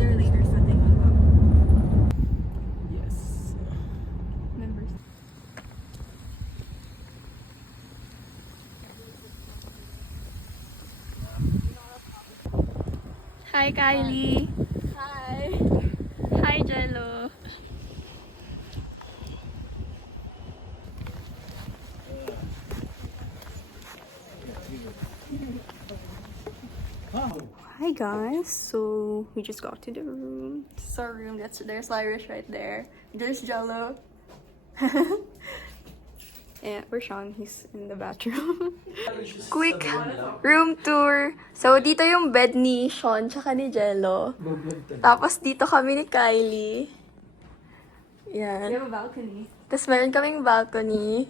there later setting up. Yes. Members. Hi, Kylie. Hi. Hi, Jello. Hi guys, so we just got to the room. This is our room. There's Lyrish right there. There's Jello. Yeah, where's Sean? He's in the bathroom. Quick room tour. So dito yung bed ni Sean tsaka ni Jello. Tapos dito kami ni Kylie. Yan. We have a balcony. Tapos meron kaming balcony.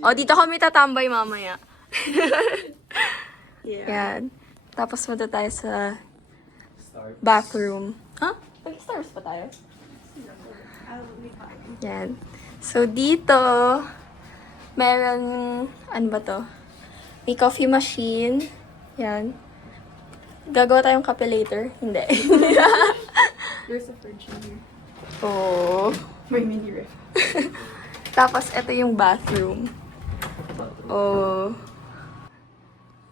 O, dito kami tatambay mamaya. Yan. Tapos punta tayo sa bathroom. Huh? Nag-stars pa tayo? Yan. So, dito, meron, ano ba to? May coffee machine. Yan. Gagawa tayong kape later? Hindi. There's a fridge in here. Oh. My mini ref. Tapos, ito yung bathroom. Oh.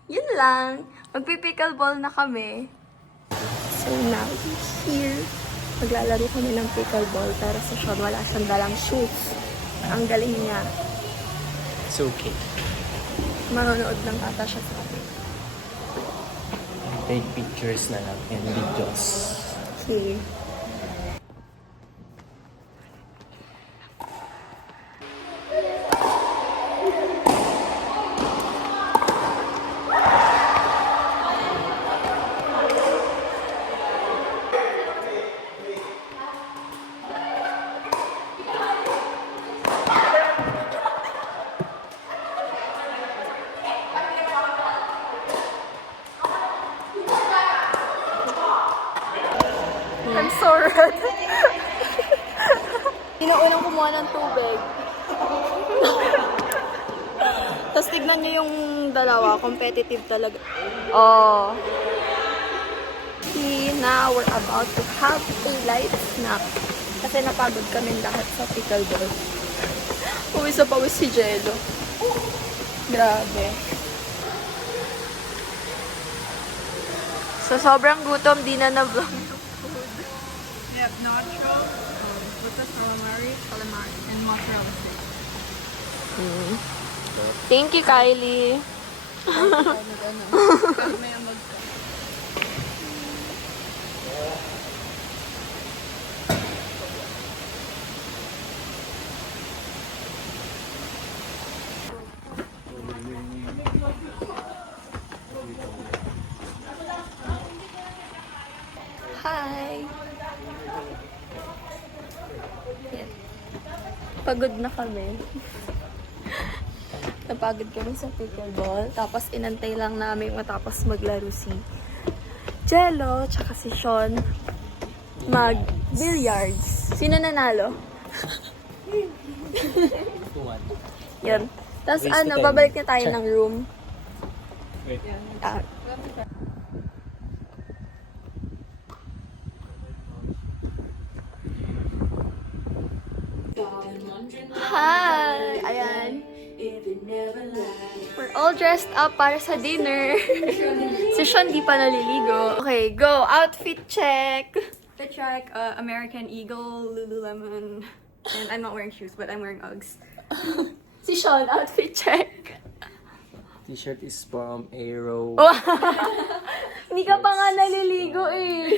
Yun lang. Magpi-pickleball na kami. So now, here. Maglalaro kami ng pickleball. Pero sa Sean, wala siyang dalang shoes. Ang galing niya. It's okay. Manonood lang ata siya sa akin. Take pictures na lang and videos. Okay. I'm so red. Inaunang kumuha ng tubig. Tapos tignan niyo yung dalawa, competitive talaga. Oh. Okay, now we're about to have a light snack. Kasi napagod kami lahat sa pickleball. Pawis na pawis si Jello. Grabe. So sobrang gutom, di na na-vlog. Yep, nacho, what's this, calamari, and mozzarella stick. Thank you, Kylie. Kahit may ambag ka. Hi! Pagod na kami. Napagod kami sa pickleball. Tapos inantay lang namin matapos maglaro si Jello tsaka si Sean mag-billiards. Sino nanalo? Yun. Tapos Waste ano, time. babalik na tayo ng room. Wait. Ah, hi! Ayan. We're all dressed up para sa dinner. Si Sean di pa naliligo. Okay, go! Outfit check! Fit check, American Eagle, Lululemon, and I'm not wearing shoes, but I'm wearing Uggs. Si Sean, outfit check. T-shirt is from Aero. Hindi ka pa nga naliligo eh.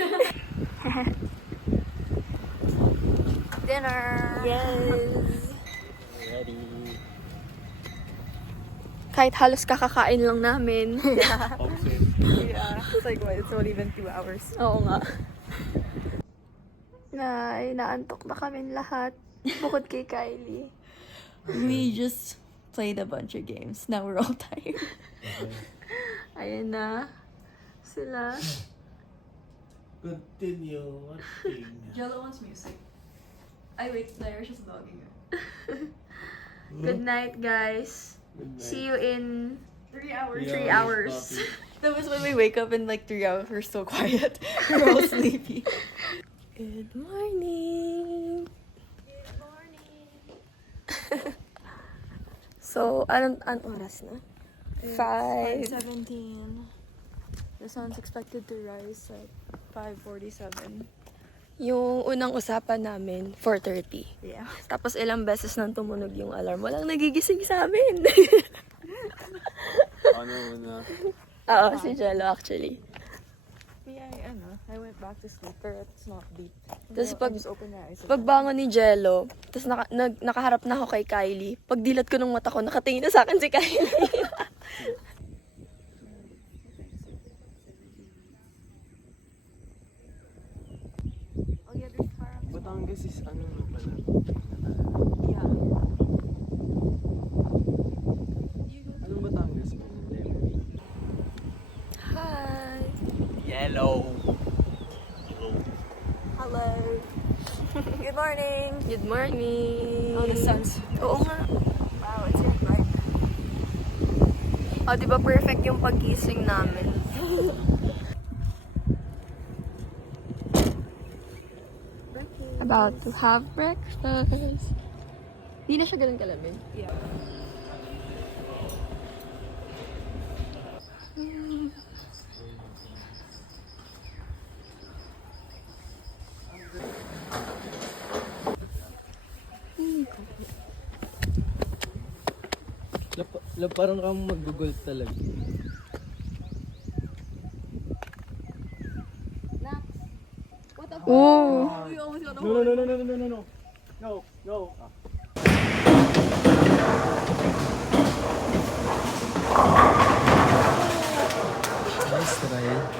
Dinner! Yes! Ready. Kahit halos kakakain lang namin. Yeah, it's like, what, it's only been 2 hours. Oo nga. Naantok na kami lahat. Bukod kay Kylie. We just played a bunch of games. Now we're all tired. Ayan na. Sila. Continue watching. Jello wants music. I wait, there's just vlogging. Good night, guys. Good night. See you in 3 hours. 3 hours. That was when we wake up in like 3 hours, we're so quiet. We're all sleepy. Good morning! So, anong oras na? 5. 17. The sun's expected to rise at 5:47. Yung unang usapan namin, 4:30. Yeah. Tapos ilang beses nang tumunog yung alarm. Walang nagigising sa amin. Ano na? Oo, si Jello actually. Yeah, I went back to sleep, but it's not deep. Tapos pag, just open my eyes. pagbangon ni Jello, tapos nakaharap na ako kay Kylie. Pagdilat ko ng mata ko, nakatingin na sa akin si Kylie. Oh yeah, there's car. Batangas is ano na pala? Yeah. Anong Batangas? Hi! Yellow. Hello. Good morning. Good morning! Oh, the sun's. Oo nga. Wow, it's getting bright. Oh, di ba perfect yung pagkising namin? About to have breakfast. Di na siya ganun kalamig. Yeah. Parang kang mag-golf talaga. Oo! We almost got a No, no, no, no, no, no, no, no. No, no. Nice try.